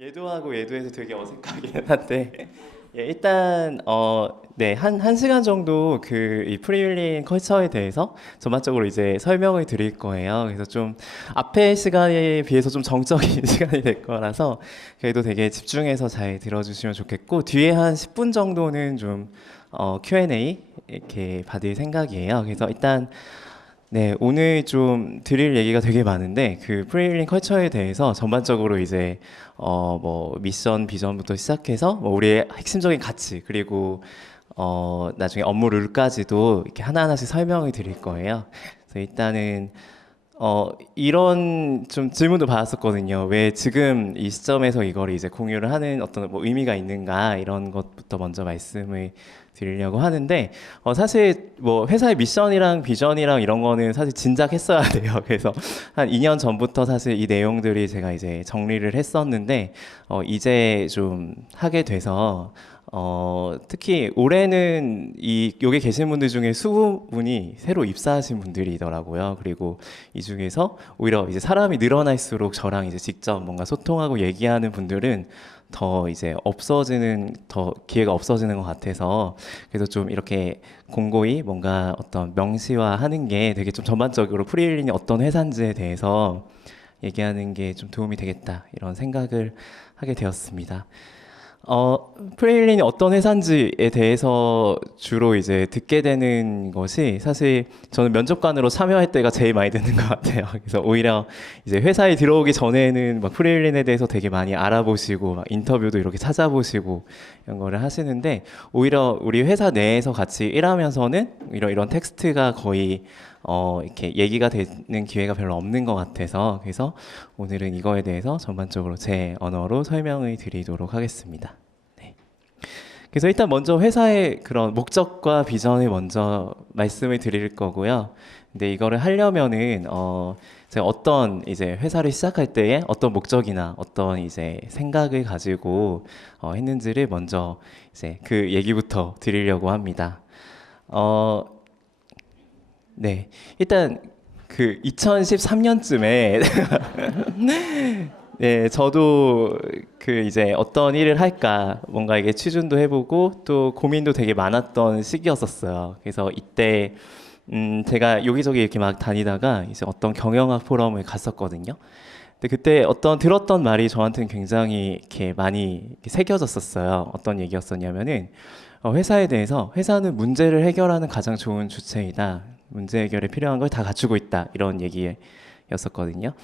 예도하고 예도해서 되게 어색하긴 한데 예, 일단 네, 한 시간 정도 그 이 프리윌링 컬처에 대해서 전반적으로 이제 설명을 드릴 거예요. 그래서 좀 앞에 시간에 비해서 좀 정적인 시간이 될 거라서 그래도 되게 집중해서 잘 들어주시면 좋겠고 뒤에 한 10분 정도는 좀 Q&A 이렇게 받을 생각이에요. 그래서 일단 네, 오늘 좀 드릴 얘기가 되게 많은데 그 프리윌링 컬처에 대해서 전반적으로 이제 뭐 미션 비전부터 시작해서 뭐 우리의 핵심적인 가치 그리고 나중에 업무 룰까지도 이렇게 하나하나씩 설명을 드릴 거예요. 그래서 일단은 이런 좀 질문도 받았었거든요. 왜 지금 이 시점에서 이걸 이제 공유를 하는 어떤 뭐 의미가 있는가 이런 것부터 먼저 말씀을 드리려고 하는데 사실 뭐 회사의 미션이랑 비전이랑 이런 거는 사실 진작했어야 돼요. 그래서 한 2년 전부터 사실 이 내용들이 제가 이제 정리를 했었는데 이제 좀 하게 돼서 특히 올해는 이 여기 계신 분들 중에 20분이 새로 입사하신 분들이더라고요. 그리고 이 중에서 오히려 이제 사람이 늘어날수록 저랑 이제 직접 뭔가 소통하고 얘기하는 분들은 더 이제 없어지는 더 기회가 없어지는 것 같아서 그래서 좀 이렇게 공고히 뭔가 어떤 명시화하는 게 되게 좀 전반적으로 프리윌링이 어떤 회사인지에 대해서 얘기하는 게 좀 도움이 되겠다 이런 생각을 하게 되었습니다. 프레일린이 어떤 회사인지에 대해서 주로 이제 듣게 되는 것이 사실 저는 면접관으로 참여할 때가 제일 많이 듣는 것 같아요. 그래서 오히려 이제 회사에 들어오기 전에는 막 프레일린에 대해서 되게 많이 알아보시고 막 인터뷰도 이렇게 찾아보시고 이런 거를 하시는데 오히려 우리 회사 내에서 같이 일하면서는 이런 텍스트가 거의 이렇게 얘기가 되는 기회가 별로 없는 것 같아서 그래서 오늘은 이거에 대해서 전반적으로 제 언어로 설명을 드리도록 하겠습니다. 네. 그래서 일단 먼저 회사의 그런 목적과 비전을 먼저 말씀을 드릴 거고요. 근데 이거를 하려면은 제가 어떤 이제 회사를 시작할 때에 어떤 목적이나 어떤 이제 생각을 가지고 했는지를 먼저 이제 그 얘기부터 드리려고 합니다. 어, 네. 일단 그 2013년쯤에 네, 저도 그 이제 어떤 일을 할까 뭔가 이게 취준도 해보고 또 고민도 되게 많았던 시기였었어요. 그래서 이때 제가 여기저기 이렇게 막 다니다가 이제 어떤 경영학 포럼을 갔었거든요. 근데 그때 어떤 들었던 말이 저한테는 굉장히 이렇게 많이 이렇게 새겨졌었어요. 어떤 얘기였었냐면은 회사에 대해서 회사는 문제를 해결하는 가장 좋은 주체이다. 문제 해결에 필요한 걸 다 갖추고 있다. 이런 얘기였었거든요.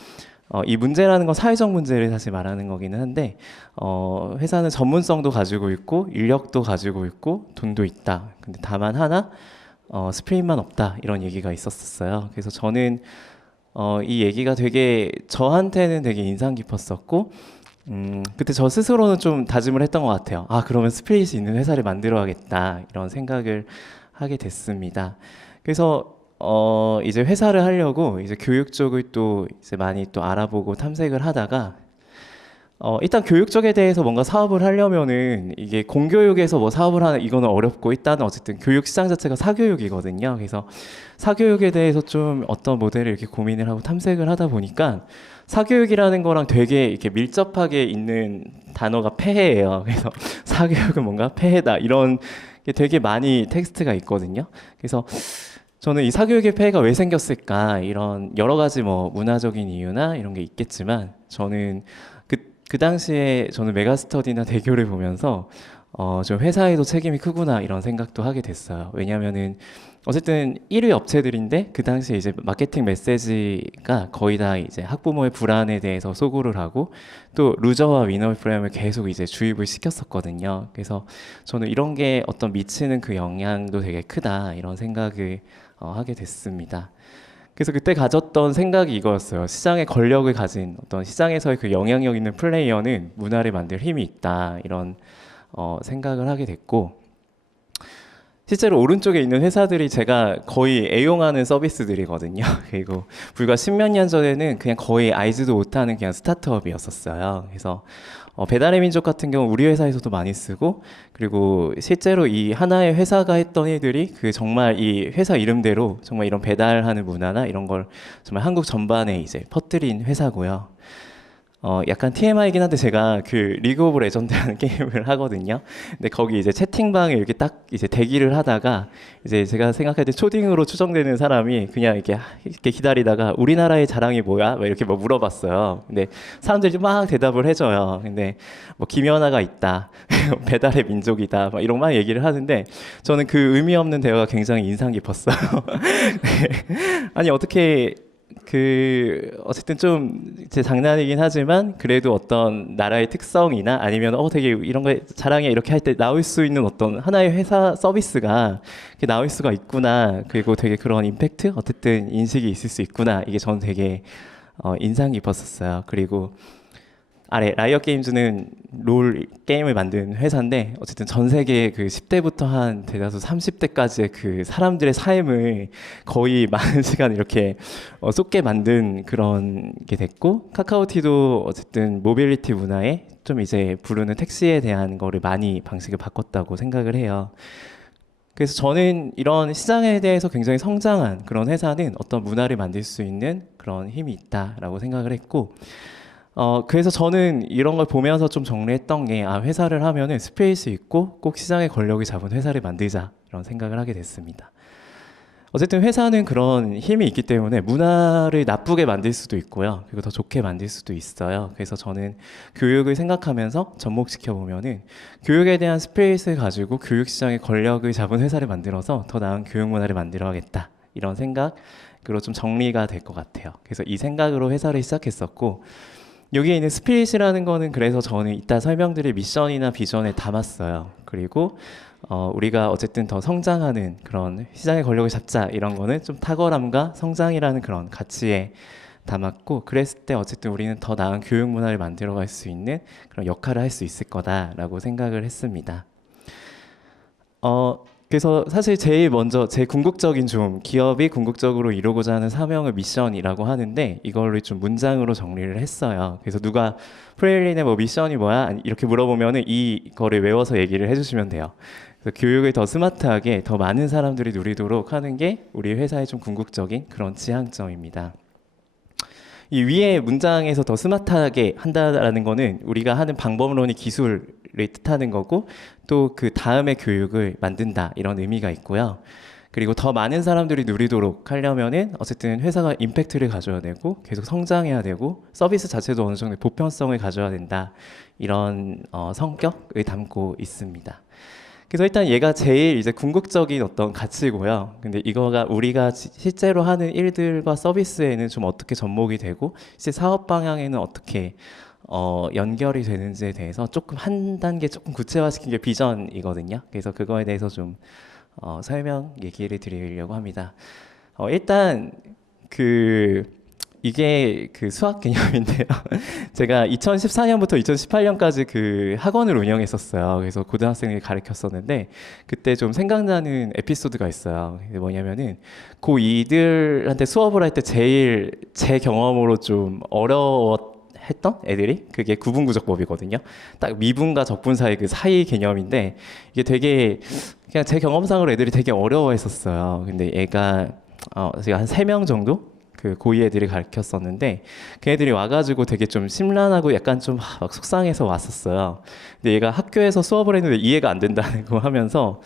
이 문제라는 건 사회적 문제를 사실 말하는 거기는 한데 회사는 전문성도 가지고 있고 인력도 가지고 있고 돈도 있다. 근데 다만 하나 스프린만 없다. 이런 얘기가 있었어요. 그래서 저는 이 얘기가 되게 저한테는 되게 인상 깊었었고 그때 저 스스로는 좀 다짐을 했던 것 같아요. 아, 그러면 스피릿이 있는 회사를 만들어야겠다. 이런 생각을 하게 됐습니다. 그래서 이제 회사를 하려고 이제 교육 쪽을 또 이제 많이 또 알아보고 탐색을 하다가 일단 교육 쪽에 대해서 뭔가 사업을 하려면은 이게 공교육에서 뭐 사업을 하는 이거는 어렵고 일단은 어쨌든 교육 시장 자체가 사교육이거든요. 그래서 사교육에 대해서 좀 어떤 모델을 이렇게 고민을 하고 탐색을 하다 보니까 사교육이라는 거랑 되게 이렇게 밀접하게 있는 단어가 폐해예요. 그래서 사교육은 뭔가 폐해다 이런 게 되게 많이 텍스트가 있거든요. 그래서 저는 이 사교육의 폐해가 왜 생겼을까 이런 여러 가지 뭐 문화적인 이유나 이런 게 있겠지만 저는 그 당시에 저는 메가스터디나 대교를 보면서 좀 회사에도 책임이 크구나 이런 생각도 하게 됐어요. 왜냐면은 어쨌든 1위 업체들인데 그 당시에 이제 마케팅 메시지가 거의 다 이제 학부모의 불안에 대해서 소구를 하고 또 루저와 위너 프레임을 계속 이제 주입을 시켰었거든요. 그래서 저는 이런 게 어떤 미치는 그 영향도 되게 크다 이런 생각을 하게 됐습니다. 그래서 그때 가졌던 생각이 이거였어요. 시장의 권력을 가진 어떤 시장에서의 그 영향력 있는 플레이어는 문화를 만들 힘이 있다. 이런 생각을 하게 됐고 실제로 오른쪽에 있는 회사들이 제가 거의 애용하는 서비스들이거든요. 그리고 불과 십몇 년 전에는 그냥 거의 알지도 못하는 그냥 스타트업이었었어요. 그래서 배달의 민족 같은 경우 우리 회사에서도 많이 쓰고 그리고 실제로 이 하나의 회사가 했던 일들이 그 정말 이 회사 이름대로 정말 이런 배달하는 문화나 이런 걸 정말 한국 전반에 이제 퍼뜨린 회사고요. 약간 TMI이긴 한데 제가 그 리그 오브 레전드라는 게임을 하거든요. 근데 거기 이제 채팅방에 이렇게 딱 이제 대기를 하다가 이제 제가 생각할 때 초딩으로 추정되는 사람이 그냥 이렇게 기다리다가 우리나라의 자랑이 뭐야? 막 이렇게 뭐 물어봤어요. 근데 사람들이 막 대답을 해줘요. 근데 뭐 김연아가 있다, 배달의 민족이다, 막 이런 막 얘기를 하는데 저는 그 의미 없는 대화가 굉장히 인상 깊었어요. 네. 아니 어떻게 어쨌든 좀 제 장난이긴 하지만 그래도 어떤 나라의 특성이나 아니면 되게 이런 거 자랑해 이렇게 할 때 나올 수 있는 어떤 하나의 회사 서비스가 이렇게 나올 수가 있구나. 그리고 되게 그런 임팩트 어쨌든 인식이 있을 수 있구나. 이게 저는 되게 인상 깊었었어요. 그리고 라이엇 게임즈는 롤 게임을 만든 회사인데 어쨌든 전 세계 그 10대부터 한 대다수 30대까지의 그 사람들의 삶을 거의 많은 시간 이렇게 쏟게 만든 그런 게 됐고 카카오티도 어쨌든 모빌리티 문화에 좀 이제 부르는 택시에 대한 거를 많이 방식을 바꿨다고 생각을 해요. 그래서 저는 이런 시장에 대해서 굉장히 성장한 그런 회사는 어떤 문화를 만들 수 있는 그런 힘이 있다라고 생각을 했고 그래서 저는 이런 걸 보면서 좀 정리했던 게, 회사를 하면은 스페이스 있고 꼭 시장의 권력을 잡은 회사를 만들자, 이런 생각을 하게 됐습니다. 어쨌든 회사는 그런 힘이 있기 때문에 문화를 나쁘게 만들 수도 있고요. 그리고 더 좋게 만들 수도 있어요. 그래서 저는 교육을 생각하면서 접목시켜 보면은 교육에 대한 스페이스를 가지고 교육 시장의 권력을 잡은 회사를 만들어서 더 나은 교육 문화를 만들어야겠다. 이런 생각으로 좀 정리가 될 것 같아요. 그래서 이 생각으로 회사를 시작했었고, 여기에 있는 스피릿이라는 거는 그래서 저는 이따 설명드릴 미션이나 비전에 담았어요. 그리고 우리가 어쨌든 더 성장하는 그런 시장의 권력을 잡자 이런 거는 좀 탁월함과 성장이라는 그런 가치에 담았고, 그랬을 때 어쨌든 우리는 더 나은 교육 문화를 만들어갈 수 있는 그런 역할을 할 수 있을 거다라고 생각을 했습니다. 그래서 사실 제일 먼저 제 궁극적인 좀 기업이 궁극적으로 이루고자 하는 사명을 미션이라고 하는데 이거를 좀 문장으로 정리를 했어요. 그래서 누가 프레일린의 뭐 미션이 뭐야? 이렇게 물어보면은 이거를 외워서 얘기를 해주시면 돼요. 그래서 교육을 더 스마트하게 더 많은 사람들이 누리도록 하는 게 우리 회사의 좀 궁극적인 그런 지향점입니다. 이 위에 문장에서 더 스마트하게 한다라는 거는 우리가 하는 방법론이 기술을 뜻하는 거고 또 그 다음에 교육을 만든다 이런 의미가 있고요. 그리고 더 많은 사람들이 누리도록 하려면은 어쨌든 회사가 임팩트를 가져야 되고 계속 성장해야 되고 서비스 자체도 어느 정도 보편성을 가져야 된다 이런 성격을 담고 있습니다. 그래서 일단 얘가 제일 이제 궁극적인 어떤 가치고요. 근데 이거가 우리가 실제로 하는 일들과 서비스에는 좀 어떻게 접목이 되고 실제 사업 방향에는 어떻게 연결이 되는지에 대해서 조금 한 단계 조금 구체화시킨 게 비전이거든요. 그래서 그거에 대해서 좀 설명 얘기를 드리려고 합니다. 일단 이게 그 수학 개념인데요. 제가 2014년부터 2018년까지 그 학원을 운영했었어요. 그래서 고등학생을 가르쳤었는데 그때 좀 생각나는 에피소드가 있어요. 그게 뭐냐면은 고2들한테 수업을 할 때 제일 제 경험으로 좀 어려웠던 애들이 그게 구분구조법이거든요. 딱 미분과 적분 사이 그 사이 개념인데 이게 되게 그냥 제 경험상으로 애들이 되게 어려워했었어요. 근데 얘가 제가 한 3명 정도 그 고2 애들이 가르쳤었는데 그 애들이 와가지고 되게 좀 심란하고 약간 좀 막 속상해서 왔었어요. 근데 얘가 학교에서 수업을 했는데 이해가 안 된다는 거 하면서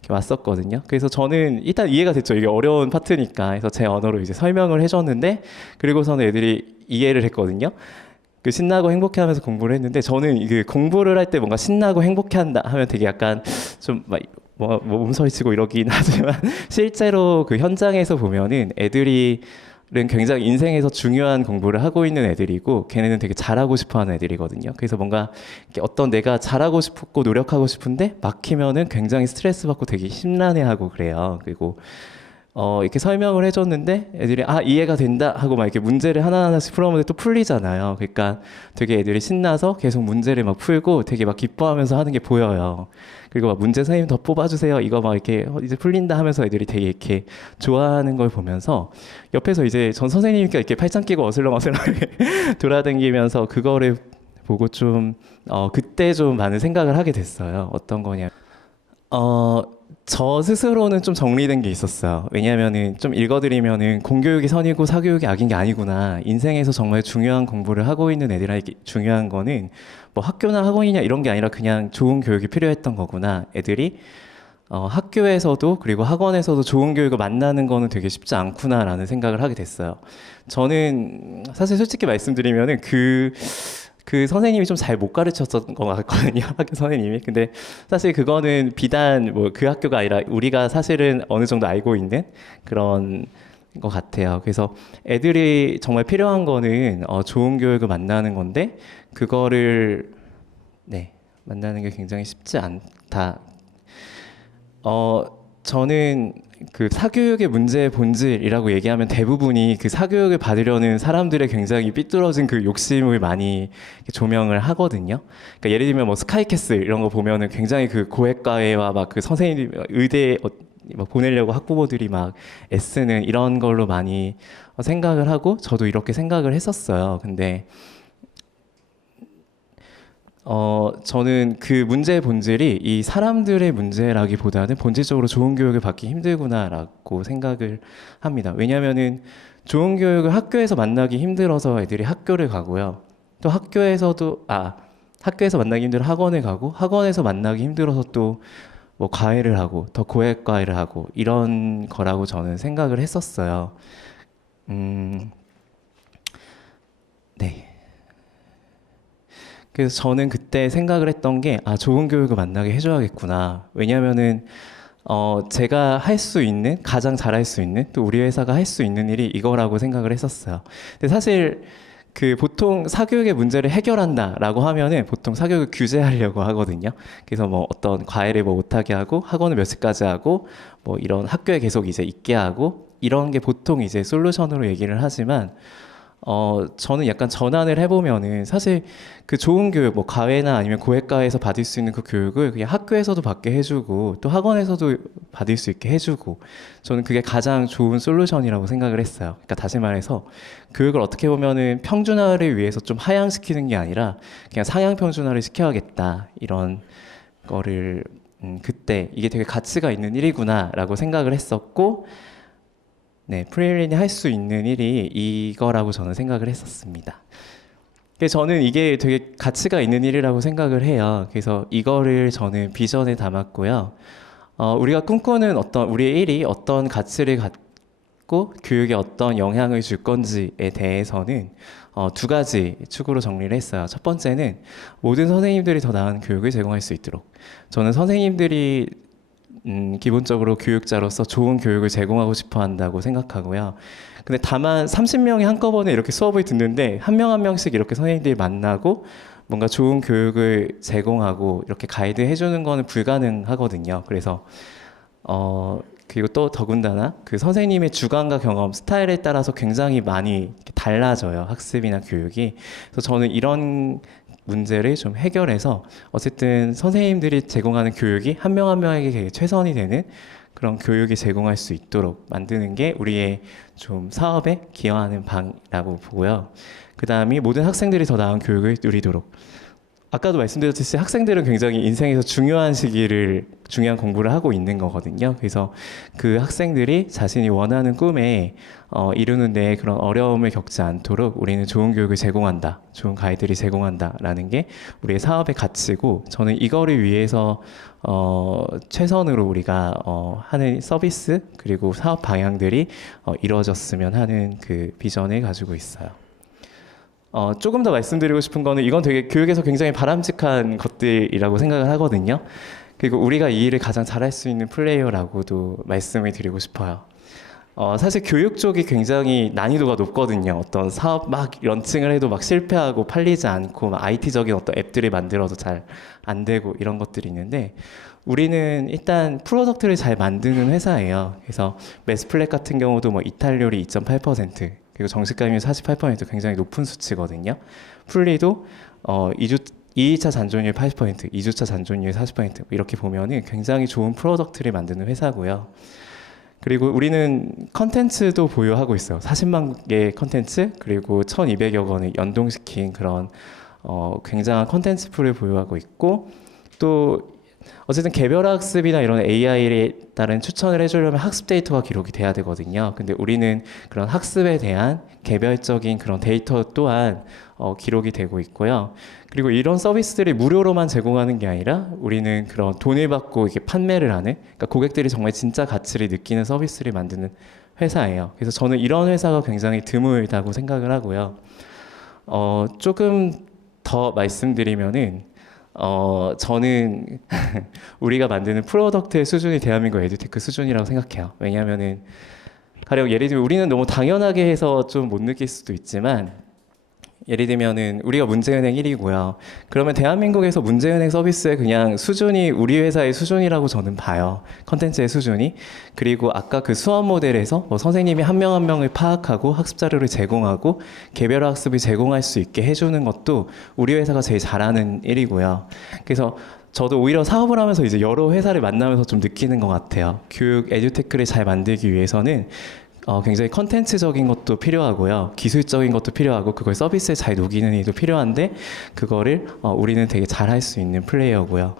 이렇게 왔었거든요. 그래서 저는 일단 이해가 됐죠. 이게 어려운 파트니까. 그래서 제 언어로 이제 설명을 해줬는데 그리고서는 애들이 이해를 했거든요. 그 신나고 행복해하면서 공부를 했는데 저는 이게 공부를 할 때 뭔가 신나고 행복해한다 하면 되게 약간 좀 막 뭐 몸서리치고 이러긴 하지만 실제로 그 현장에서 보면은 애들이 는 굉장히 인생에서 중요한 공부를 하고 있는 애들이고 걔네는 되게 잘하고 싶어하는 애들이거든요. 그래서 뭔가 어떤 내가 잘하고 싶고 노력하고 싶은데 막히면은 굉장히 스트레스 받고 되게 심란해하고 그래요. 그리고 이렇게 설명을 해줬는데 애들이 이해가 된다 하고 막 이렇게 문제를 하나하나씩 풀어보면 또 풀리잖아요. 그러니까 되게 애들이 신나서 계속 문제를 막 풀고 되게 막 기뻐하면서 하는 게 보여요. 그리고 막 문제 선생님 더 뽑아주세요. 이거 막 이렇게 이제 풀린다 하면서 애들이 되게 이렇게 좋아하는 걸 보면서 옆에서 이제 전 선생님이니까 이렇게 팔짱 끼고 어슬렁어슬렁하게 돌아다니면서 그거를 보고 좀 그때 좀 많은 생각을 하게 됐어요. 어떤 거냐. 어, 저 스스로는 좀 정리된 게 있었어요. 왜냐하면은 좀 읽어드리면은 공교육이 선이고 사교육이 악인 게 아니구나. 인생에서 정말 중요한 공부를 하고 있는 애들에게 중요한 거는 뭐 학교나 학원이냐 이런 게 아니라 그냥 좋은 교육이 필요했던 거구나. 애들이 학교에서도 그리고 학원에서도 좋은 교육을 만나는 거는 되게 쉽지 않구나라는 생각을 하게 됐어요. 저는 사실 솔직히 말씀드리면은 그 선생님이 좀 잘 못 가르쳤던 것 같거든요. 학교 선생님이. 근데 사실 그거는 비단 뭐 그 학교가 아니라 우리가 사실은 어느 정도 알고 있는 그런 것 같아요. 그래서 애들이 정말 필요한 거는 좋은 교육을 만나는 건데 그거를 네, 만나는 게 굉장히 쉽지 않다. 어, 저는 그 사교육의 문제의 본질이라고 얘기하면 대부분이 그 사교육을 받으려는 사람들의 굉장히 삐뚤어진 그 욕심을 많이 이렇게 조명을 하거든요. 그러니까 예를 들면 뭐 스카이캐슬 이런 거 보면은 굉장히 그 고액과외와 막 그 선생님 의대 막 보내려고 학부모들이 막 애쓰는 이런 걸로 많이 생각을 하고 저도 이렇게 생각을 했었어요. 근데 저는 그 문제의 본질이 이 사람들의 문제라기보다는 본질적으로 좋은 교육을 받기 힘들구나라고 생각을 합니다. 왜냐하면은 좋은 교육을 학교에서 만나기 힘들어서 애들이 학교를 가고요. 또 학교에서 만나기 힘들어 학원을 가고 학원에서 만나기 힘들어서 또 뭐 과외를 하고 더 고액 과외를 하고 이런 거라고 저는 생각을 했었어요. 음, 네. 그래서 저는 그때 생각을 했던 게, 좋은 교육을 만나게 해줘야겠구나. 왜냐면은, 제가 할 수 있는, 가장 잘할 수 있는, 또 우리 회사가 할 수 있는 일이 이거라고 생각을 했었어요. 근데 사실, 그 보통 사교육의 문제를 해결한다라고 하면은 보통 사교육을 규제하려고 하거든요. 그래서 뭐 어떤 과외를 뭐 못하게 하고 학원을 몇 시까지 하고 뭐 이런 학교에 계속 이제 있게 하고 이런 게 보통 이제 솔루션으로 얘기를 하지만 저는 약간 전환을 해보면은 사실 그 좋은 교육, 뭐 과외나 아니면 고액과외에서 받을 수 있는 그 교육을 그냥 학교에서도 받게 해주고 또 학원에서도 받을 수 있게 해주고 저는 그게 가장 좋은 솔루션이라고 생각을 했어요. 그러니까 다시 말해서 교육을 어떻게 보면은 평준화를 위해서 좀 하향시키는 게 아니라 그냥 상향 평준화를 시켜야겠다 이런 거를 그때 이게 되게 가치가 있는 일이구나라고 생각을 했었고 네, 프리랜이 할 수 있는 일이 이거라고 저는 생각을 했었습니다. 그래서 저는 이게 되게 가치가 있는 일이라고 생각을 해요. 그래서 이거를 저는 비전에 담았고요. 우리가 꿈꾸는 우리의 일이 어떤 가치를 갖고 교육에 어떤 영향을 줄 건지에 대해서는 두 가지 축으로 정리를 했어요. 첫 번째는 모든 선생님들이 더 나은 교육을 제공할 수 있도록. 저는 선생님들이 기본적으로 교육자로서 좋은 교육을 제공하고 싶어 한다고 생각하고요. 근데 다만 30명이 한꺼번에 이렇게 수업을 듣는데 한 명 한 명씩 이렇게 선생님들이 만나고 뭔가 좋은 교육을 제공하고 이렇게 가이드 해주는 거는 불가능하거든요. 그래서 그리고 또 더군다나 그 선생님의 주관과 경험, 스타일에 따라서 굉장히 많이 달라져요. 학습이나 교육이. 그래서 저는 이런 문제를 좀 해결해서 어쨌든 선생님들이 제공하는 교육이 한 명 한 명에게 되게 최선이 되는 그런 교육이 제공할 수 있도록 만드는 게 우리의 좀 사업에 기여하는 방이라고 보고요. 그 다음이 모든 학생들이 더 나은 교육을 누리도록. 아까도 말씀드렸듯이 학생들은 굉장히 인생에서 중요한 공부를 하고 있는 거거든요. 그래서 그 학생들이 자신이 원하는 꿈에 이루는 데 그런 어려움을 겪지 않도록 우리는 좋은 교육을 제공한다. 좋은 가이드를 제공한다라는 게 우리의 사업의 가치고 저는 이거를 위해서 최선으로 우리가 하는 서비스 그리고 사업 방향들이 이루어졌으면 하는 그 비전을 가지고 있어요. 조금 더 말씀드리고 싶은 거는 이건 되게 교육에서 굉장히 바람직한 것들이라고 생각을 하거든요. 그리고 우리가 이 일을 가장 잘할 수 있는 플레이어라고도 말씀을 드리고 싶어요. 사실 교육 쪽이 굉장히 난이도가 높거든요. 어떤 사업 막 런칭을 해도 막 실패하고 팔리지 않고 막 IT적인 어떤 앱들을 만들어도 잘 안 되고 이런 것들이 있는데 우리는 일단 프로덕트를 잘 만드는 회사예요. 그래서 매스플랫 같은 경우도 뭐 이탈률이 2.8% 그리고 정식 가입률 48% 굉장히 높은 수치거든요. 풀리도 2주차 잔존율 80%, 2주차 잔존율 40% 이렇게 보면은 굉장히 좋은 프로덕트를 만드는 회사고요. 그리고 우리는 컨텐츠도 보유하고 있어요. 40만 개의 컨텐츠 그리고 1,200여 건을 연동시킨 그런 굉장한 컨텐츠 풀을 보유하고 있고 또 어쨌든 개별 학습이나 이런 AI에 따른 추천을 해주려면 학습 데이터가 기록이 돼야 되거든요. 근데 우리는 그런 학습에 대한 개별적인 그런 데이터 또한 기록이 되고 있고요. 그리고 이런 서비스들이 무료로만 제공하는 게 아니라 우리는 그런 돈을 받고 이렇게 판매를 하는, 그러니까 고객들이 정말 진짜 가치를 느끼는 서비스를 만드는 회사예요. 그래서 저는 이런 회사가 굉장히 드물다고 생각을 하고요. 조금 더 말씀드리면은 저는 우리가 만드는 프로덕트의 수준이 대한민국 에듀테크 수준이라고 생각해요. 왜냐하면은 가령 예를 들면 우리는 너무 당연하게 해서 좀 못 느낄 수도 있지만 예를 들면은 우리가 문제은행 1위고요. 그러면 대한민국에서 문제은행 서비스의 그냥 수준이 우리 회사의 수준이라고 저는 봐요. 컨텐츠의 수준이. 그리고 아까 그 수업 모델에서 뭐 선생님이 한 명 한 명을 파악하고 학습 자료를 제공하고 개별 학습을 제공할 수 있게 해주는 것도 우리 회사가 제일 잘하는 일이고요. 그래서 저도 오히려 사업을 하면서 이제 여러 회사를 만나면서 좀 느끼는 것 같아요. 교육 에듀테크를 잘 만들기 위해서는 굉장히 컨텐츠적인 것도 필요하고요. 기술적인 것도 필요하고 그걸 서비스에 잘 녹이는 일도 필요한데 그거를 우리는 되게 잘할 수 있는 플레이어고요.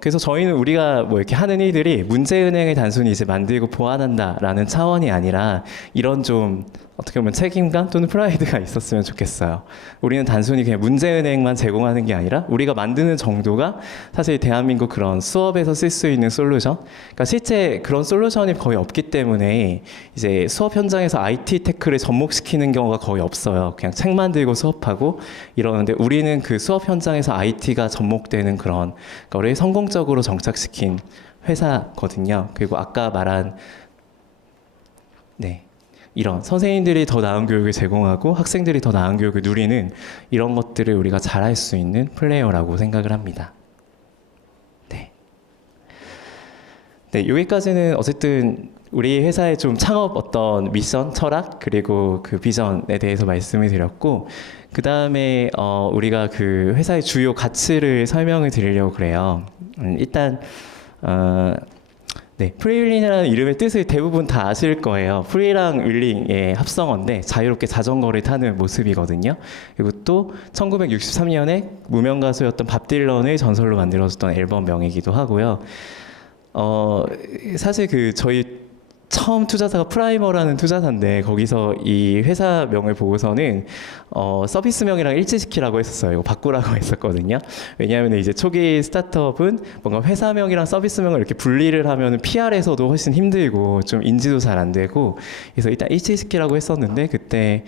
그래서 저희는 우리가 뭐 이렇게 하는 일들이 문제은행을 단순히 이제 만들고 보완한다라는 차원이 아니라 이런 좀 어떻게 보면 책임감 또는 프라이드가 있었으면 좋겠어요. 우리는 단순히 그냥 문제은행만 제공하는 게 아니라 우리가 만드는 정도가 사실 대한민국 그런 수업에서 쓸 수 있는 솔루션, 그러니까 실제 그런 솔루션이 거의 없기 때문에 이제 수업 현장에서 IT 테크를 접목시키는 경우가 거의 없어요. 그냥 책만 들고 수업하고 이러는데 우리는 그 수업 현장에서 IT가 접목되는 그런 거를 성공적으로 정착시킨 회사거든요. 그리고 아까 말한 이런 선생님들이 더 나은 교육을 제공하고 학생들이 더 나은 교육을 누리는 이런 것들을 우리가 잘할 수 있는 플레이어라고 생각을 합니다. 네, 여기까지는 어쨌든 우리 회사의 좀 창업 어떤 미션, 철학 그리고 그 비전에 대해서 말씀을 드렸고 그 다음에 우리가 그 회사의 주요 가치를 설명을 드리려고 그래요. 일단 프리윌링이라는 이름의 뜻을 대부분 다 아실 거예요. 프리랑 윌링의 합성어인데 자유롭게 자전거를 타는 모습이거든요. 그리고 또 1963년에 무명 가수였던 밥 딜런을 전설로 만들어줬던 앨범명이기도 하고요. 사실 그 저희 처음 투자사가 프라이머라는 투자사인데 거기서 이 회사명을 보고서는 서비스명이랑 일치시키라고 했었어요. 이거 바꾸라고 했었거든요. 왜냐하면 이제 초기 스타트업은 뭔가 회사명이랑 서비스명을 이렇게 분리를 하면 PR에서도 훨씬 힘들고 좀 인지도 잘 안 되고 그래서 일단 일치시키라고 했었는데 그때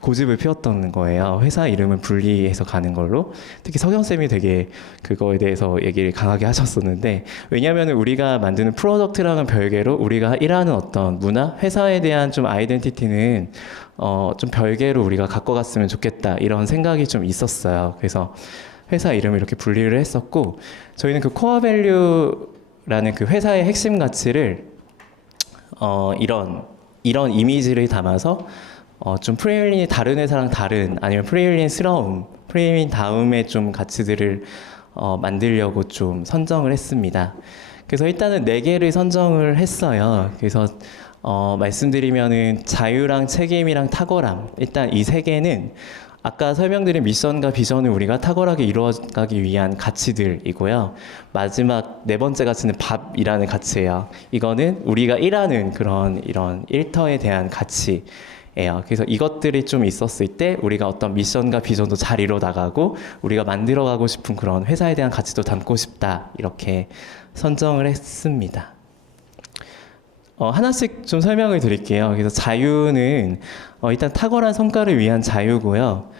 고집을 피웠던 거예요. 회사 이름을 분리해서 가는 걸로. 특히 석영쌤이 되게 그거에 대해서 얘기를 강하게 하셨었는데 왜냐하면 우리가 만드는 프로덕트랑은 별개로 우리가 일하는 어떤 문화, 회사에 대한 좀 아이덴티티는 좀 별개로 우리가 갖고 갔으면 좋겠다 이런 생각이 좀 있었어요. 그래서 회사 이름을 이렇게 분리를 했었고 저희는 그 코어 밸류라는 그 회사의 핵심 가치를 이런 이미지를 담아서 좀 프리윌린이 다른 회사랑 다른 아니면 프리윌린스러움, 프리윌린 다음에 좀 가치들을 만들려고 좀 선정을 했습니다. 그래서 일단은 4개를 선정을 했어요. 그래서 말씀드리면은 자유랑 책임이랑 탁월함 일단 이 3개는 아까 설명드린 미션과 비전을 우리가 탁월하게 이루어가기 위한 가치들이고요. 마지막 4번째 가치는 밥이라는 가치예요. 이거는 우리가 일하는 그런 이런 일터에 대한 가치 그래서 이것들이 좀 있었을 때 우리가 어떤 미션과 비전도 잘 이뤄 나가고 우리가 만들어가고 싶은 그런 회사에 대한 가치도 담고 싶다 이렇게 선정을 했습니다. 하나씩 좀 설명을 드릴게요. 그래서 자유는 일단 탁월한 성과를 위한 자유고요.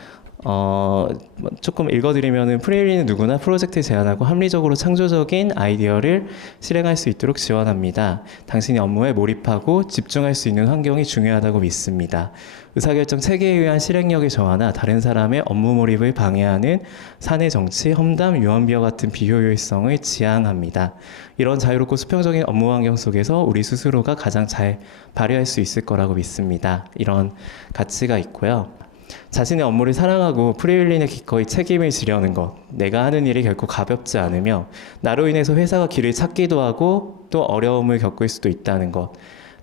조금 읽어드리면은 프리윌린은 누구나 프로젝트 제안하고 합리적으로 창조적인 아이디어를 실행할 수 있도록 지원합니다. 당신이 업무에 몰입하고 집중할 수 있는 환경이 중요하다고 믿습니다. 의사결정 체계에 의한 실행력의 저하나 다른 사람의 업무 몰입을 방해하는 사내 정치, 험담, 유언비어 같은 비효율성을 지향합니다. 이런 자유롭고 수평적인 업무 환경 속에서 우리 스스로가 가장 잘 발휘할 수 있을 거라고 믿습니다. 이런 가치가 있고요. 자신의 업무를 사랑하고 프리윌린에 기꺼이 책임을 지려는 것, 내가 하는 일이 결코 가볍지 않으며 나로 인해서 회사가 길을 찾기도 하고 또 어려움을 겪을 수도 있다는 것,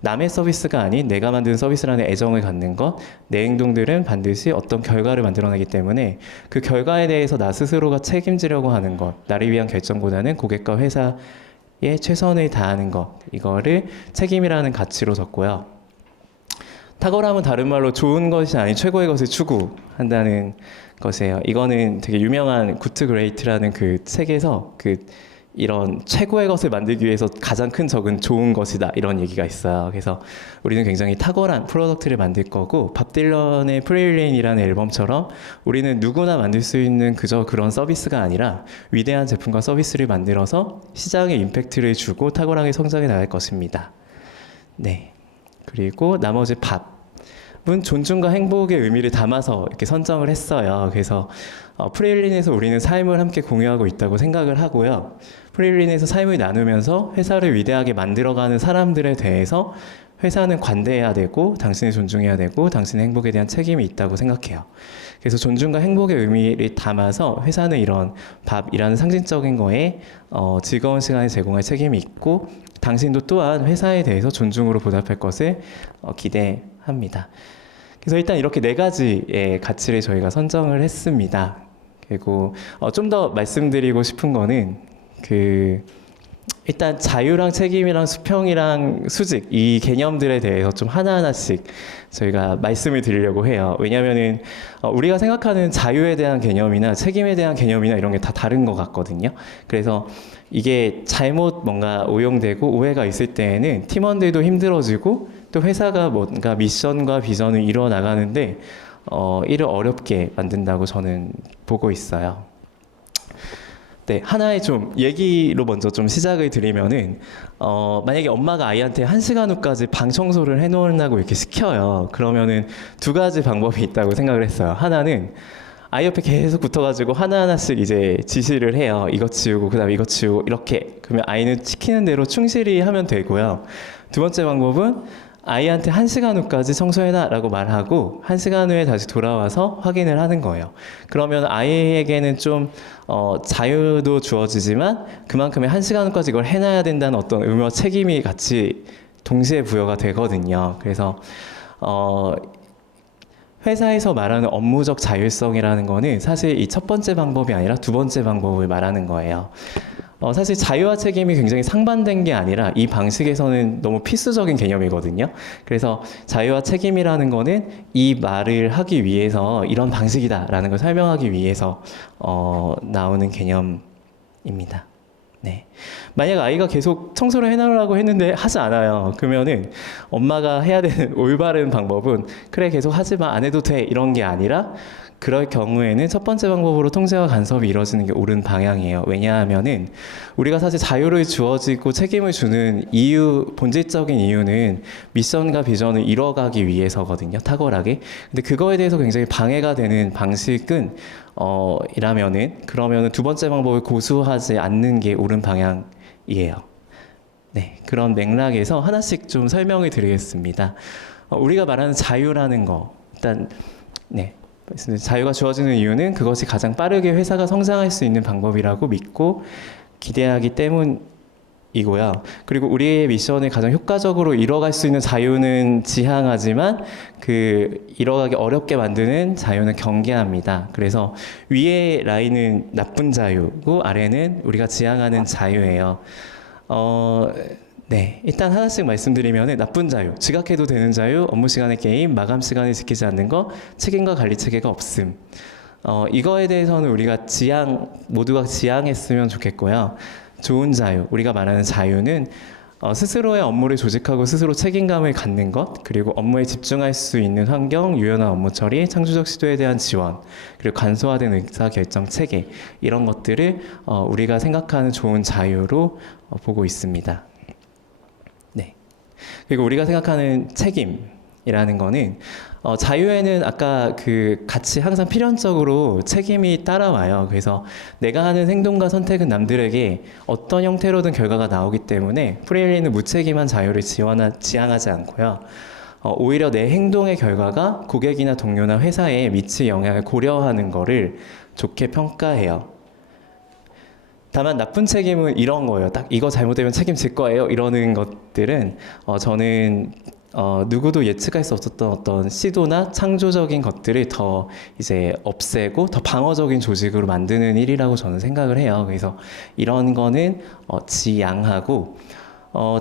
남의 서비스가 아닌 내가 만든 서비스라는 애정을 갖는 것, 내 행동들은 반드시 어떤 결과를 만들어내기 때문에 그 결과에 대해서 나 스스로가 책임지려고 하는 것, 나를 위한 결정보다는 고객과 회사에 최선을 다하는 것, 이거를 책임이라는 가치로 적고요. 탁월함은 다른 말로 좋은 것이 아닌 최고의 것을 추구한다는 것이에요. 이거는 되게 유명한 굿 투 그레이트라는 그 책에서 이런 최고의 것을 만들기 위해서 가장 큰 적은 좋은 것이다, 이런 얘기가 있어요. 그래서 우리는 굉장히 탁월한 프로덕트를 만들 거고, 밥 딜런의 프레일린이라는 앨범처럼 우리는 누구나 만들 수 있는 그저 그런 서비스가 아니라 위대한 제품과 서비스를 만들어서 시장에 임팩트를 주고 탁월하게 성장해 나갈 것입니다. 네. 그리고 나머지 밥은 존중과 행복의 의미를 담아서 이렇게 선정을 했어요. 그래서 프레일린에서 우리는 삶을 함께 공유하고 있다고 생각을 하고요. 프레일린에서 삶을 나누면서 회사를 위대하게 만들어가는 사람들에 대해서 회사는 관대해야 되고 당신을 존중해야 되고 당신의 행복에 대한 책임이 있다고 생각해요. 그래서 존중과 행복의 의미를 담아서 회사는 이런 밥이라는 상징적인 거에 즐거운 시간을 제공할 책임이 있고, 당신도 또한 회사에 대해서 존중으로 보답할 것을 기대합니다. 그래서 일단 이렇게 4가지의 가치를 저희가 선정을 했습니다. 그리고 좀 더 말씀드리고 싶은 거는 일단 자유랑 책임이랑 수평이랑 수직, 이 개념들에 대해서 좀 하나하나씩 저희가 말씀을 드리려고 해요. 왜냐하면은 우리가 생각하는 자유에 대한 개념이나 책임에 대한 개념이나 이런 게 다 다른 것 같거든요. 그래서 이게 잘못 뭔가 오용되고 오해가 있을 때에는 팀원들도 힘들어지고, 또 회사가 뭔가 미션과 비전을 이루어 나가는데 이를 어렵게 만든다고 저는 보고 있어요. 네, 하나의 좀 얘기로 먼저 좀 시작을 드리면은 만약에 엄마가 아이한테 1시간 후까지 방 청소를 해놓으라고 이렇게 시켜요. 그러면은 2가지 방법이 있다고 생각을 했어요. 하나는 아이 옆에 계속 붙어가지고 하나하나씩 이제 지시를 해요. 이거 치우고 그다음에 이거 치우고 이렇게. 그러면 아이는 시키는 대로 충실히 하면 되고요. 2번째 방법은 아이한테 1시간 후까지 청소해놔 라고 말하고 1시간 후에 다시 돌아와서 확인을 하는 거예요. 그러면 아이에게는 좀 자유도 주어지지만 그만큼의 1시간 후까지 이걸 해놔야 된다는 어떤 의무와 책임이 같이 동시에 부여가 되거든요. 그래서 회사에서 말하는 업무적 자율성이라는 거는 사실 이 첫 번째 방법이 아니라 2번째 방법을 말하는 거예요. 사실 자유와 책임이 굉장히 상반된 게 아니라 이 방식에서는 너무 필수적인 개념이거든요. 그래서 자유와 책임이라는 거는 이 말을 하기 위해서 이런 방식이다라는 걸 설명하기 위해서 나오는 개념입니다. 네. 만약 아이가 계속 청소를 해나가려고 했는데 하지 않아요. 그러면은 엄마가 해야 되는 올바른 방법은 그래 계속 하지 마, 안 해도 돼, 이런 게 아니라 그럴 경우에는 첫 번째 방법으로 통제와 간섭이 이루어지는 게 옳은 방향이에요. 왜냐하면은 우리가 사실 자유를 주어지고 책임을 주는 본질적인 이유는 미션과 비전을 이뤄가기 위해서거든요. 탁월하게. 근데 그거에 대해서 굉장히 방해가 되는 방식은 그러면은 2번째 방법을 고수하지 않는 게 옳은 방향이에요. 네, 그런 맥락에서 하나씩 좀 설명을 드리겠습니다. 우리가 말하는 자유라는 거, 일단 네. 자유가 주어지는 이유는 그것이 가장 빠르게 회사가 성장할 수 있는 방법이라고 믿고 기대하기 때문이고요. 그리고 우리의 미션을 가장 효과적으로 이뤄갈 수 있는 자유는 지향하지만 이뤄가기 어렵게 만드는 자유는 경계합니다. 그래서 위의 라인은 나쁜 자유고 아래는 우리가 지향하는 자유예요. 네, 일단 하나씩 말씀드리면 나쁜 자유, 지각해도 되는 자유, 업무 시간의 게임, 마감 시간을 지키지 않는 거, 책임과 관리 체계가 없음. 이거에 대해서는 우리가 모두가 지향했으면 좋겠고요. 좋은 자유, 우리가 말하는 자유는 스스로의 업무를 조직하고 스스로 책임감을 갖는 것, 그리고 업무에 집중할 수 있는 환경, 유연한 업무 처리, 창조적 시도에 대한 지원, 그리고 간소화된 의사결정 체계, 이런 것들을 우리가 생각하는 좋은 자유로 보고 있습니다. 그리고 우리가 생각하는 책임이라는 거는 자유에는 아까 같이 항상 필연적으로 책임이 따라와요. 그래서 내가 하는 행동과 선택은 남들에게 어떤 형태로든 결과가 나오기 때문에 프레일리는 무책임한 자유를 지향하지 않고요. 오히려 내 행동의 결과가 고객이나 동료나 회사에 미칠 영향을 고려하는 거를 좋게 평가해요. 다만 나쁜 책임은 이런 거예요. 딱 이거 잘못되면 책임질 거예요. 이러는 것들은 저는 누구도 예측할 수 없었던 어떤 시도나 창조적인 것들을 더 이제 없애고 더 방어적인 조직으로 만드는 일이라고 저는 생각을 해요. 그래서 이런 거는 지양하고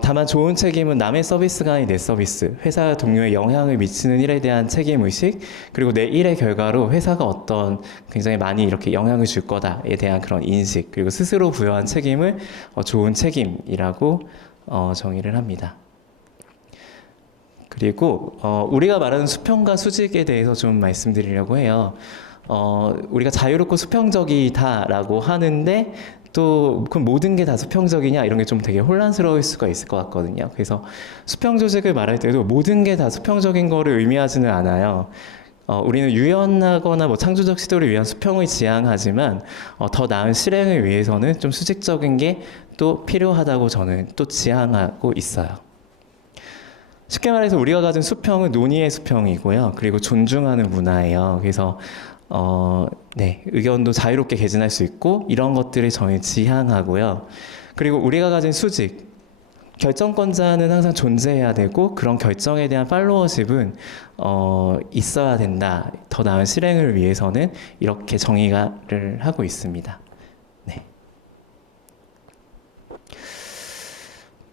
다만 좋은 책임은 남의 서비스가 아닌 내 서비스, 회사 동료에 영향을 미치는 일에 대한 책임의식, 그리고 내 일의 결과로 회사가 어떤 굉장히 많이 이렇게 영향을 줄 거다에 대한 그런 인식, 그리고 스스로 부여한 책임을 좋은 책임이라고 정의를 합니다. 그리고 우리가 말하는 수평과 수직에 대해서 좀 말씀드리려고 해요. 우리가 자유롭고 수평적이다라고 하는데 또 그럼 모든 게 다 수평적이냐 이런 게 좀 되게 혼란스러울 수가 있을 것 같거든요. 그래서 수평 조직을 말할 때도 모든 게 다 수평적인 거를 의미하지는 않아요. 우리는 유연하거나 뭐 창조적 시도를 위한 수평을 지향하지만 더 나은 실행을 위해서는 좀 수직적인 게 또 필요하다고 저는 또 지향하고 있어요. 쉽게 말해서 우리가 가진 수평은 논의의 수평이고요. 그리고 존중하는 문화예요. 그래서 네, 의견도 자유롭게 개진할 수 있고 이런 것들을 저는 지향하고요. 그리고 우리가 가진 수직, 결정권자는 항상 존재해야 되고 그런 결정에 대한 팔로워십은 있어야 된다. 더 나은 실행을 위해서는 이렇게 정의를 하고 있습니다. 네.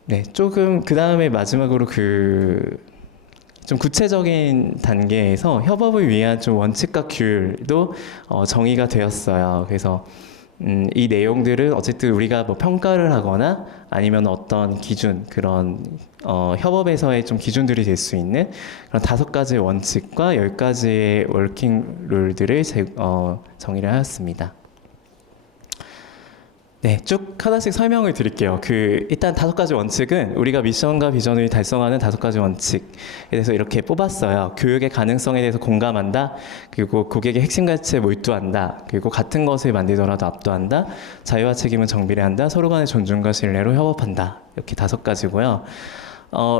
네, 조금 그 다음에 마지막으로 좀 구체적인 단계에서 협업을 위한 좀 원칙과 규율도 정의가 되었어요. 그래서 이 내용들은 어쨌든 우리가 뭐 평가를 하거나 아니면 어떤 기준, 그런 협업에서의 좀 기준들이 될 수 있는 그런 5가지 원칙과 10가지의 워킹 룰들을 정의를 하였습니다. 네, 쭉 하나씩 설명을 드릴게요. 일단 5가지 원칙은 우리가 미션과 비전을 달성하는 5가지 원칙에 대해서 이렇게 뽑았어요. 교육의 가능성에 대해서 공감한다. 그리고 고객의 핵심 가치에 몰두한다. 그리고 같은 것을 만들더라도 압도한다. 자유와 책임은 정비례한다. 서로 간의 존중과 신뢰로 협업한다. 이렇게 5가지고요.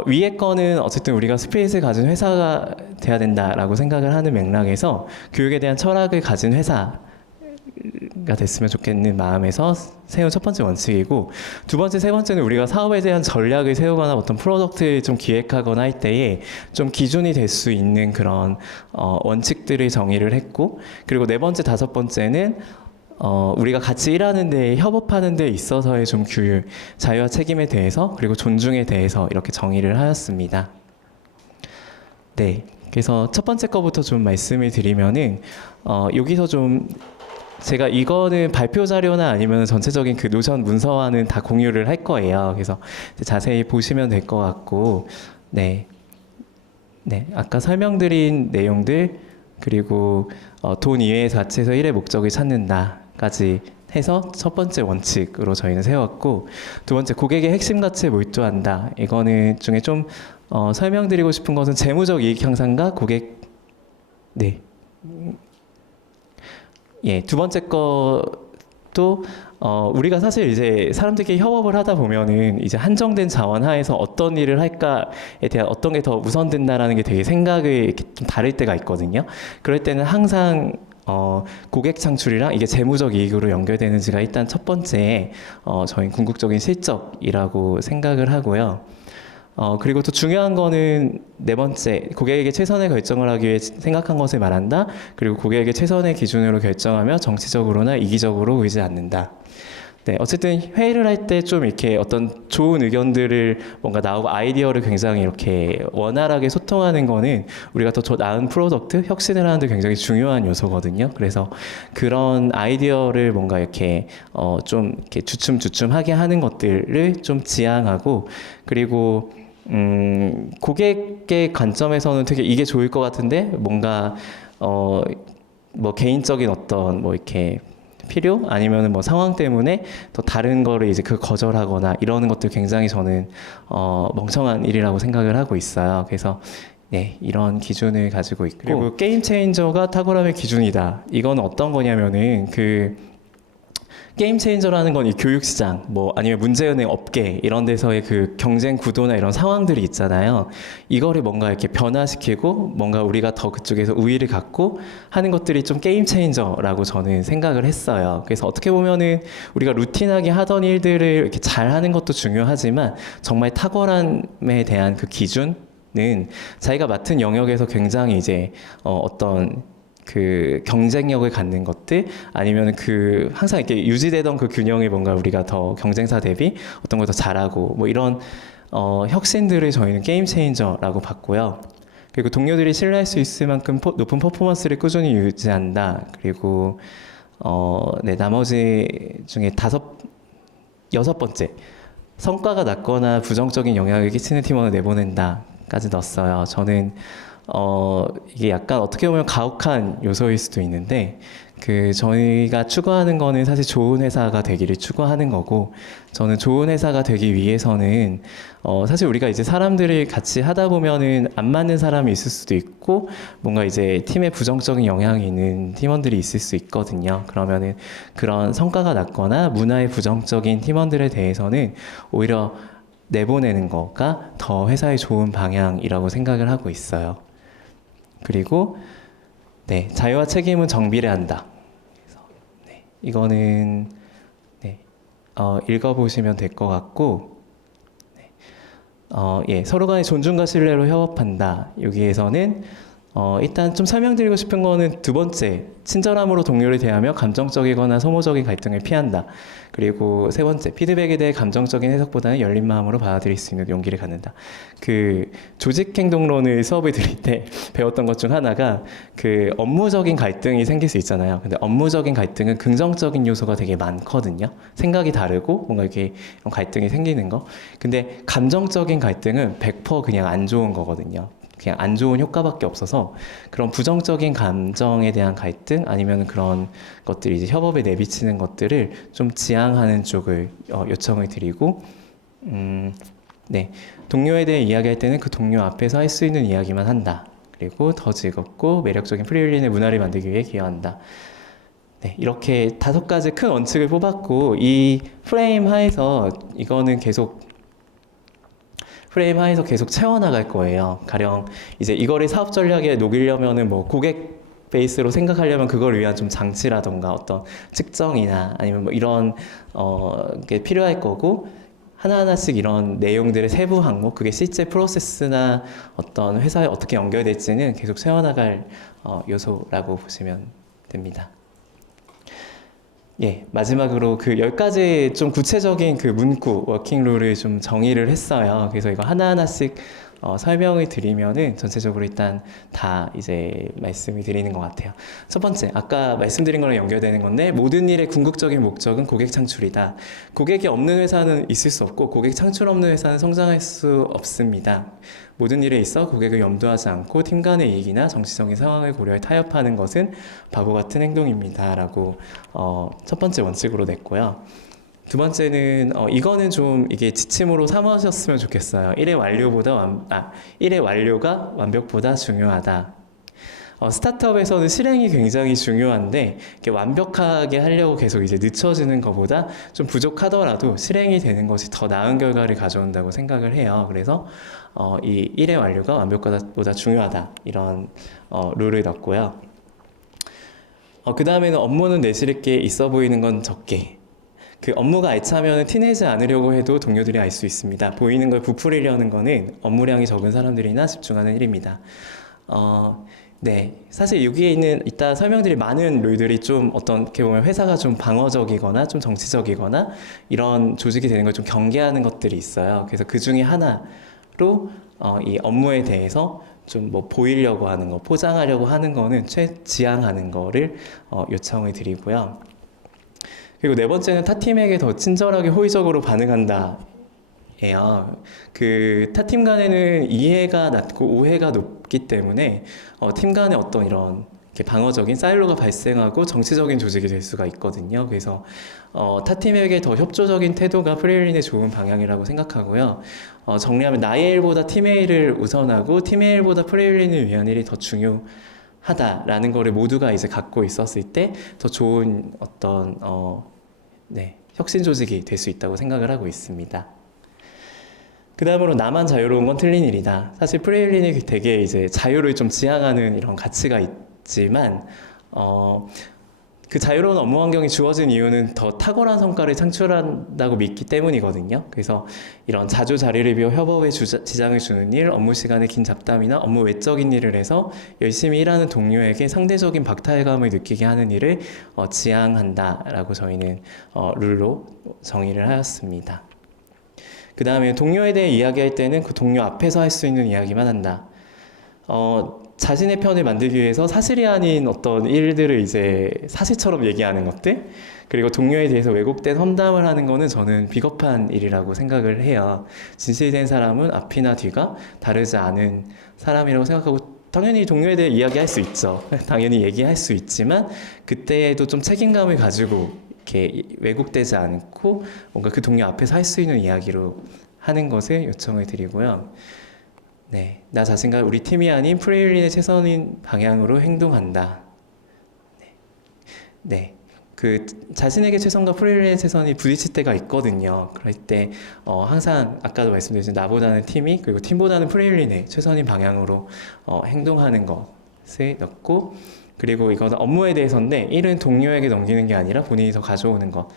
위에 거는 어쨌든 우리가 스피릿을 가진 회사가 돼야 된다라고 생각을 하는 맥락에서 교육에 대한 철학을 가진 회사 가 됐으면 좋겠는 마음에서 세운 첫 번째 원칙이고, 두 번째, 세 번째는 우리가 사업에 대한 전략을 세우거나 어떤 프로덕트를 좀 기획하거나 할 때에 좀 기준이 될 수 있는 그런 원칙들을 정의를 했고, 그리고 네 번째, 다섯 번째는 우리가 같이 일하는 데 협업하는 데 있어서의 좀 규율, 자유와 책임에 대해서 그리고 존중에 대해서 이렇게 정의를 하였습니다. 네, 그래서 첫 번째 거부터 좀 말씀을 드리면은 여기서 좀 제가 이거는 발표 자료나 아니면 전체적인 그 노션 문서와는 다 공유를 할 거예요. 그래서 자세히 보시면 될 것 같고, 네, 아까 설명드린 내용들 그리고 돈 이외의 가치에서 일의 목적을 찾는다까지 해서 첫 번째 원칙으로 저희는 세웠고, 두 번째 고객의 핵심 가치에 몰두한다. 이거는 중에 좀 설명드리고 싶은 것은 재무적 이익 향상과 고객, 네. 예, 두 번째 것도 우리가 사실 이제 사람들끼리 협업을 하다 보면은 이제 한정된 자원 하에서 어떤 일을 할까에 대한 어떤 게 더 우선된다라는 게 되게 생각이 이렇게 좀 다를 때가 있거든요. 그럴 때는 항상 고객 창출이랑 이게 재무적 이익으로 연결되는지가 일단 첫 번째 저희 궁극적인 실적이라고 생각을 하고요. 그리고 또 중요한 거는 네 번째, 고객에게 최선의 결정을 하기 위해 생각한 것을 말한다. 그리고 고객에게 최선의 기준으로 결정하며 정치적으로나 이기적으로 의지 않는다. 네, 어쨌든 회의를 할 때 좀 이렇게 어떤 좋은 의견들을 뭔가 나오고 아이디어를 굉장히 이렇게 원활하게 소통하는 거는 우리가 더 나은 프로덕트, 혁신을 하는데 굉장히 중요한 요소거든요. 그래서 그런 아이디어를 뭔가 이렇게 좀 이렇게 주춤주춤하게 하는 것들을 좀 지향하고, 그리고 고객의 관점에서는 되게 이게 좋을 것 같은데 뭔가 뭐 개인적인 어떤 뭐 이렇게 필요 아니면은 뭐 상황 때문에 또 다른 거를 이제 거절하거나 이러는 것들 굉장히 저는 멍청한 일이라고 생각을 하고 있어요. 그래서 네, 이런 기준을 가지고 있고, 그리고 게임 체인저가 탁월함의 기준이다. 이건 어떤 거냐면은 게임 체인저라는 건 이 교육 시장, 뭐 아니면 문제은행 업계 이런 데서의 그 경쟁 구도나 이런 상황들이 있잖아요. 이거를 뭔가 이렇게 변화시키고 뭔가 우리가 더 그쪽에서 우위를 갖고 하는 것들이 좀 게임 체인저라고 저는 생각을 했어요. 그래서 어떻게 보면은 우리가 루틴하게 하던 일들을 이렇게 잘 하는 것도 중요하지만 정말 탁월함에 대한 그 기준은 자기가 맡은 영역에서 굉장히 이제 어떤 그 경쟁력을 갖는 것들 아니면 그 항상 이렇게 유지되던 그 균형이 뭔가 우리가 더 경쟁사 대비 어떤 걸 더 잘하고 뭐 이런 혁신들을 저희는 게임 체인저라고 봤고요. 그리고 동료들이 신뢰할 수 있을 만큼 높은 퍼포먼스를 꾸준히 유지한다. 그리고 네, 나머지 중에 여섯 번째 성과가 낮거나 부정적인 영향을 끼치는 팀원을 내보낸다까지 넣었어요. 저는 이게 약간 어떻게 보면 가혹한 요소일 수도 있는데, 저희가 추구하는 거는 사실 좋은 회사가 되기를 추구하는 거고, 저는 좋은 회사가 되기 위해서는, 사실 우리가 이제 사람들을 같이 하다 보면은 안 맞는 사람이 있을 수도 있고, 뭔가 이제 팀에 부정적인 영향이 있는 팀원들이 있을 수 있거든요. 그러면은 그런 성과가 낮거나 문화에 부정적인 팀원들에 대해서는 오히려 내보내는 거가 더 회사에 좋은 방향이라고 생각을 하고 있어요. 그리고 네, 자유와 책임은 정비례한다. 그래서 네, 이거는 네, 읽어보시면 될 것 같고, 네, 예, 서로 간의 존중과 신뢰로 협업한다. 여기에서는 일단 좀 설명드리고 싶은 거는 두 번째, 친절함으로 동료를 대하며 감정적이거나 소모적인 갈등을 피한다. 그리고 세 번째, 피드백에 대해 감정적인 해석보다는 열린 마음으로 받아들일 수 있는 용기를 갖는다. 조직행동론을 수업을 들을 때 배웠던 것 중 하나가 업무적인 갈등이 생길 수 있잖아요. 근데 업무적인 갈등은 긍정적인 요소가 되게 많거든요. 생각이 다르고 뭔가 이렇게 갈등이 생기는 거. 근데 감정적인 갈등은 100% 그냥 안 좋은 거거든요. 그냥 안 좋은 효과밖에 없어서 그런 부정적인 감정에 대한 갈등 아니면 그런 것들이 이제 협업에 내비치는 것들을 좀 지양하는 쪽을 요청을 드리고, 네, 동료에 대해 이야기할 때는 그 동료 앞에서 할 수 있는 이야기만 한다. 그리고 더 즐겁고 매력적인 프리윌린의 문화를 만들기 위해 기여한다. 네, 이렇게 5가지 큰 원칙을 뽑았고, 이 프레임 하에서 계속 채워나갈 거예요. 가령 이제 이거를 사업 전략에 녹이려면은 뭐 고객 베이스로 생각하려면 그걸 위한 좀 장치라던가 어떤 측정이나 아니면 뭐 이런 게 필요할 거고, 하나하나씩 이런 내용들의 세부 항목, 그게 실제 프로세스나 어떤 회사에 어떻게 연결될지는 계속 채워나갈 요소라고 보시면 됩니다. 예, 마지막으로 10가지 좀 구체적인 문구, 워킹 룰을 좀 정의를 했어요. 그래서 이거 하나하나씩 설명을 드리면은 전체적으로 일단 다 이제 말씀을 드리는 것 같아요. 첫 번째, 아까 말씀드린 거랑 연결되는 건데, 모든 일의 궁극적인 목적은 고객 창출이다. 고객이 없는 회사는 있을 수 없고, 고객 창출 없는 회사는 성장할 수 없습니다. 모든 일에 있어 고객을 염두하지 않고 팀 간의 이익이나 정치적인 상황을 고려해 타협하는 것은 바보 같은 행동입니다. 라고 첫 번째 원칙으로 냈고요. 두 번째는 이거는 좀 이게 지침으로 삼으셨으면 좋겠어요. 일의 완료가 완벽보다 중요하다. 스타트업에서는 실행이 굉장히 중요한데, 이렇게 완벽하게 하려고 계속 이제 늦춰지는 것보다 좀 부족하더라도 실행이 되는 것이 더 나은 결과를 가져온다고 생각을 해요. 그래서 이 일의 완료가 완벽보다 중요하다. 이런 룰을 넣었고요. 그 다음에는 업무는 내실 있게 있어 보이는 건 적게. 업무가 알차면 티내지 않으려고 해도 동료들이 알 수 있습니다. 보이는 걸 부풀리려는 거는 업무량이 적은 사람들이나 집중하는 일입니다. 네, 사실 여기에 이따 설명드릴 많은 룰들이 좀 어떻게 보면 회사가 좀 방어적이거나 좀 정치적이거나 이런 조직이 되는 걸 좀 경계하는 것들이 있어요. 그래서 그 중에 하나로 이 업무에 대해서 좀 뭐 보이려고 하는 거, 포장하려고 하는 거는 최지양하는 거를 요청을 드리고요. 그리고 네 번째는 타 팀에게 더 친절하게 호의적으로 반응한다. 예요. 타 팀 간에는 이해가 낮고 오해가 높기 때문에 팀 간에 어떤 이런 방어적인 사일로가 발생하고 정치적인 조직이 될 수가 있거든요. 그래서 타 팀에게 더 협조적인 태도가 프리윌린의 좋은 방향이라고 생각하고요. 정리하면 나의 일보다 팀의 일을 우선하고 팀의 일보다 프리윌린을 위한 일이 더 중요하다라는 거를 모두가 이제 갖고 있었을 때 더 좋은 어떤 네, 혁신 조직이 될 수 있다고 생각을 하고 있습니다. 그 다음으로 나만 자유로운 건 틀린 일이다. 사실 프레일린이 되게 이제 자유를 좀 지향하는 이런 가치가 있지만, 그 자유로운 업무 환경이 주어진 이유는 더 탁월한 성과를 창출한다고 믿기 때문이거든요. 그래서 이런 자주 자리를 비워 협업에 지장을 주는 일, 업무 시간의 긴 잡담이나 업무 외적인 일을 해서 열심히 일하는 동료에게 상대적인 박탈감을 느끼게 하는 일을 지향한다라고 저희는 룰로 정의를 하였습니다. 그 다음에 동료에 대해 이야기할 때는 그 동료 앞에서 할 수 있는 이야기만 한다. 자신의 편을 만들기 위해서 사실이 아닌 어떤 일들을 이제 사실처럼 얘기하는 것들, 그리고 동료에 대해서 왜곡된 험담을 하는 거는 저는 비겁한 일이라고 생각을 해요. 진실된 사람은 앞이나 뒤가 다르지 않은 사람이라고 생각하고, 당연히 동료에 대해 이야기할 수 있죠. 당연히 얘기할 수 있지만 그때에도 좀 책임감을 가지고 이렇게 왜곡되지 않고 뭔가 그 동료 앞에서 할 수 있는 이야기로 하는 것을 요청을 드리고요. 네, 나 자신과 우리 팀이 아닌 프레일린의 최선인 방향으로 행동한다. 네, 그 자신에게 최선과 프레일린의 최선이 부딪힐 때가 있거든요. 그럴 때 항상 아까도 말씀드렸지만 나보다는 팀이, 그리고 팀보다는 프레일린의 최선인 방향으로 행동하는 것을 넣고, 그리고 이것은 업무에 대해서인데 일은 동료에게 넘기는 게 아니라 본인이 더 가져오는 것.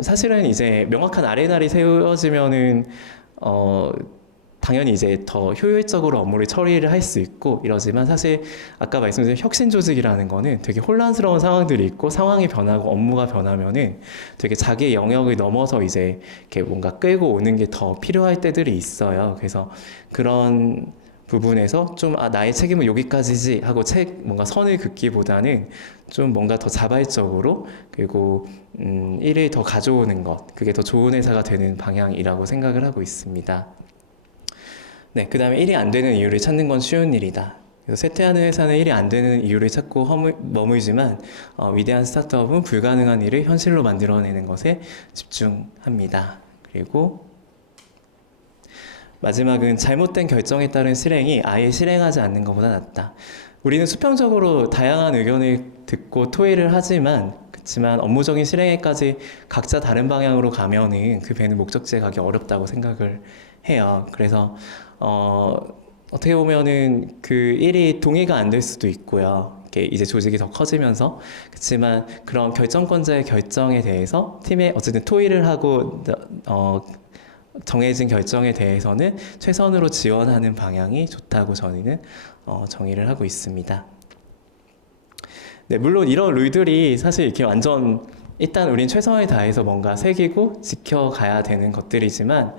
사실은 이제 명확한 아레날이 세워지면은 당연히 이제 더 효율적으로 업무를 처리를 할 수 있고 이러지만, 사실 아까 말씀드린 혁신 조직이라는 거는 되게 혼란스러운 상황들이 있고 상황이 변하고 업무가 변하면은 되게 자기 영역을 넘어서 이제 이렇게 뭔가 끌고 오는 게 더 필요할 때들이 있어요. 그래서 그런 부분에서 좀 나의 책임은 여기까지지 하고 뭔가 선을 긋기보다는 좀 뭔가 더 자발적으로, 그리고 일을 더 가져오는 것, 그게 더 좋은 회사가 되는 방향이라고 생각을 하고 있습니다. 네, 그 다음에 일이 안 되는 이유를 찾는 건 쉬운 일이다. 그래서 쇠퇴하는 회사는 일이 안 되는 이유를 찾고 머물지만 위대한 스타트업은 불가능한 일을 현실로 만들어내는 것에 집중합니다. 그리고 마지막은 잘못된 결정에 따른 실행이 아예 실행하지 않는 것보다 낫다. 우리는 수평적으로 다양한 의견을 듣고 토의를 그렇지만 업무적인 실행에까지 각자 다른 방향으로 가면은 그 배는 목적지에 가기 어렵다고 생각을 해요. 그래서 어떻게 보면은 그 일이 동의가 안 될 수도 있고요. 이제 조직이 더 커지면서. 그렇지만 그런 결정권자의 결정에 대해서 팀에 어쨌든 토의를 하고 정해진 결정에 대해서는 최선으로 지원하는 방향이 좋다고 저희는 정의를 하고 있습니다. 네, 물론 이런 룰들이 사실 이렇게 완전 일단 우린 최선을 다해서 뭔가 새기고 지켜가야 되는 것들이지만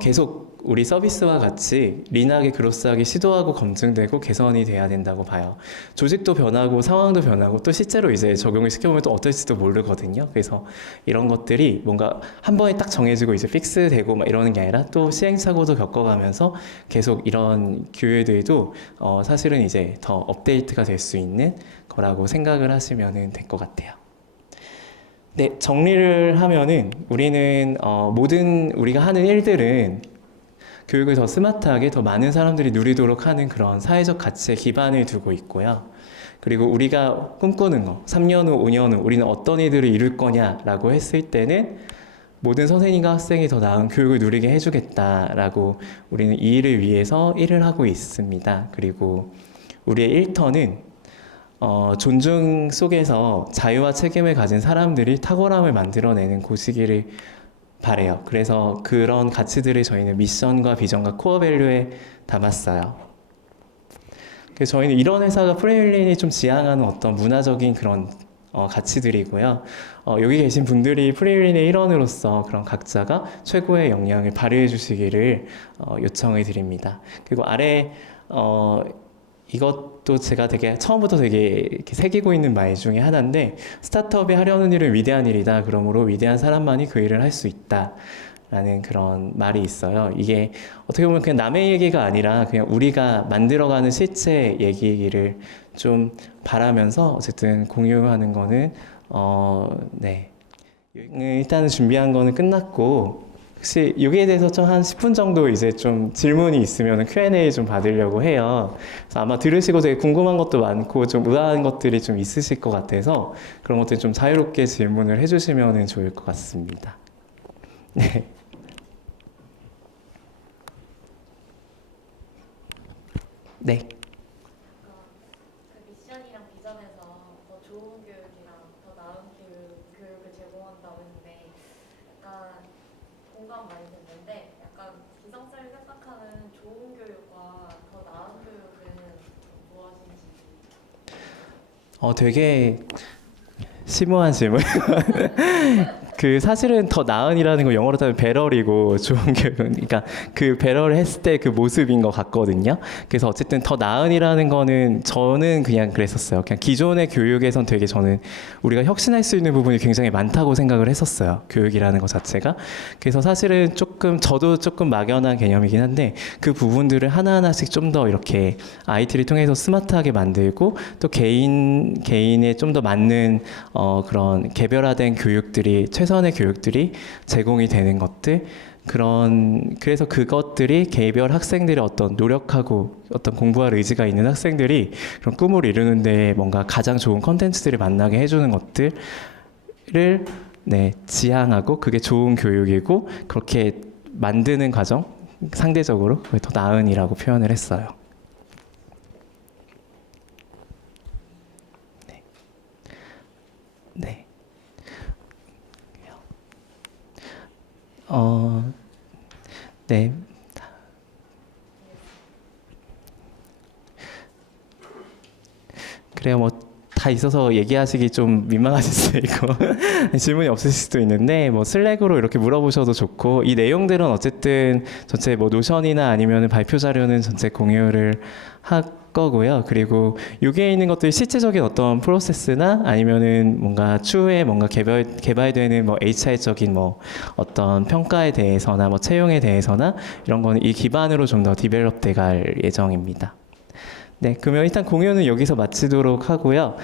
계속 우리 서비스와 같이 린하게 그로스하게 시도하고 검증되고 개선이 돼야 된다고 봐요. 조직도 변하고 상황도 변하고 또 실제로 이제 적용을 시켜보면 또 어떨지도 모르거든요. 그래서 이런 것들이 뭔가 한 번에 딱 정해지고 이제 픽스되고 막 이러는 게 아니라 또 시행착오도 겪어가면서 계속 이런 규율들도 사실은 이제 더 업데이트가 될 수 있는 거라고 생각을 하시면 될 것 같아요. 네, 정리를 하면은 우리는 모든 우리가 하는 일들은 교육을 더 스마트하게 더 많은 사람들이 누리도록 하는 그런 사회적 가치에 기반을 두고 있고요. 그리고 우리가 꿈꾸는 거, 3년 후, 5년 후 우리는 어떤 일들을 이룰 거냐라고 했을 때는 모든 선생님과 학생이 더 나은 교육을 누리게 해주겠다라고 우리는 이 일을 위해서 일을 하고 있습니다. 그리고 우리의 일터는 존중 속에서 자유와 책임을 가진 사람들이 탁월함을 만들어내는 곳이기를 바래요. 그래서 그런 가치들을 저희는 미션과 비전과 코어 밸류에 담았어요. 그래서 저희는 이런 회사가 프레일린이 좀 지향하는 어떤 문화적인 그런 가치들이고요. 여기 계신 분들이 프레일린의 일원으로서 그런 각자가 최고의 역량을 발휘해 주시기를 요청을 드립니다. 그리고 아래 이것도 제가 되게 처음부터 되게 이렇게 새기고 있는 말 중에 하나인데, 스타트업이 하려는 일은 위대한 일이다. 그러므로 위대한 사람만이 그 일을 할 수 있다. 라는 그런 말이 있어요. 이게 어떻게 보면 그냥 남의 얘기가 아니라 그냥 우리가 만들어가는 실체 얘기를 좀 바라면서 어쨌든 공유하는 거는 네. 일단은 준비한 거는 끝났고, 혹시 여기에 대해서 좀 한 10분 정도 이제 좀 질문이 있으면 Q&A 좀 받으려고 해요. 그래서 아마 들으시고 되게 궁금한 것도 많고 좀 의아한 것들이 좀 있으실 것 같아서 그런 것들 좀 자유롭게 질문을 해주시면 좋을 것 같습니다. 네. 네. 그 미션이랑 비전에서 더 좋은 교육이랑 더 나은 교육을 제공한다고 했는데 약간 공감 많이 됐는데 약간 기성쌤이 생각하는 좋은 교육과 더 나은 교육은 무엇인지. 되게 심오한 질문. 그 사실은 더 나은이라는 거 영어로 따면 배럴이고 좋은 교육은 그러니까 그 배럴을 했을 때 그 모습인 것 같거든요. 그래서 어쨌든 더 나은이라는 거는 저는 그냥 그랬었어요. 그냥 기존의 교육에선 되게 저는 우리가 혁신할 수 있는 부분이 굉장히 많다고 생각을 했었어요. 교육이라는 것 자체가. 그래서 사실은 조금 저도 조금 막연한 개념이긴 한데 그 부분들을 하나하나씩 좀 더 이렇게 IT를 통해서 스마트하게 만들고 또 개인에 좀 더 맞는 그런 개별화된 교육들이 최선의 교육들이 제공이 되는 것들 그래서 그것들이 개별 학생들의 어떤 노력하고 어떤 공부할 의지가 있는 학생들이 그런 꿈을 이루는데 뭔가 가장 좋은 컨텐츠들을 만나게 해주는 것들을 네, 지향하고 그게 좋은 교육이고 그렇게 만드는 과정 상대적으로 그게 더 나은이라고 표현을 했어요. 네. 네. 그래요. 뭐 다 있어서 얘기하시기 좀 민망하실 수도 있고 질문이 없으실 수도 있는데 뭐 슬랙으로 이렇게 물어보셔도 좋고 이 내용들은 어쨌든 전체 뭐 노션이나 아니면 발표 자료는 전체 공유를 할 거고요. 그리고 여기에 있는 것들이 실제적인 어떤 프로세스나 아니면은 뭔가 추후에 뭔가 개발되는 뭐 HR적인 뭐 어떤 평가에 대해서나 뭐 채용에 대해서나 이런 거는 이 기반으로 좀 더 디벨롭돼 갈 예정입니다. 네, 그러면 일단 공유는 여기서 마치도록 하고요.